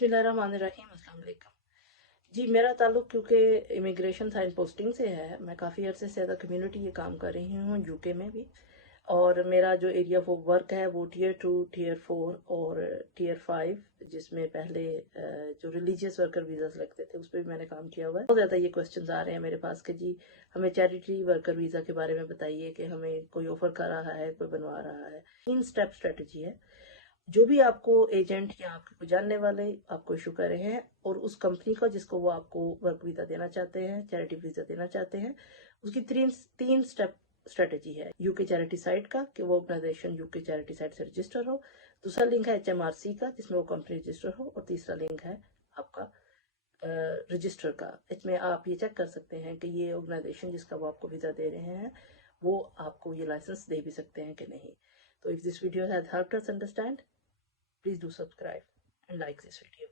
बिस्मिल्लाहिर्रहमानिर्रहीम। अस्सलाम वालेकुम जी। मेरा ताल्लुक़ क्योंकि इमिग्रेशन साइन पोस्टिंग से है, मैं काफ़ी अरसे से ज़्यादा कम्युनिटी ये काम कर रही हूँ यूके में भी। और मेरा जो एरिया ऑफ वर्क है वो टियर 2, टियर 4 और टियर 5, जिसमें पहले जो रिलीजियस वर्कर वीज़ास लगते थे उस पर भी मैंने काम किया हुआ है। बहुत ज़्यादा ये क्वेश्चंस आ रहे हैं मेरे पास कि जी हमें चैरिटी वर्कर वीज़ा के बारे में बताइए कि हमें कोई ऑफ़र कर रहा है, कोई बनवा रहा है। 3 स्टेप स्ट्रेटजी है। जो भी आपको एजेंट या आपके कोई जानने वाले आपको इशू कर रहे हैं और उस कंपनी का जिसको वो आपको वर्क वीज़ा देना चाहते हैं, चैरिटी वीज़ा देना चाहते हैं, उसकी तीन तीन स्टेप स्ट्रेटजी है। यूके चैरिटी साइट का कि वो ऑर्गेनाइजेशन यूके चैरिटी साइट से रजिस्टर हो। दूसरा लिंक है एचएमआरसी का जिसमें वो कंपनी रजिस्टर हो। और तीसरा लिंक है आपका रजिस्टर का। इसमें आप ये चेक कर सकते हैं कि ये ऑर्गेनाइजेशन जिसका वो आपको वीज़ा दे रहे हैं वो आपको ये लाइसेंस दे भी सकते हैं कि नहीं। तो if this video has helped us understand, please do subscribe and like this video.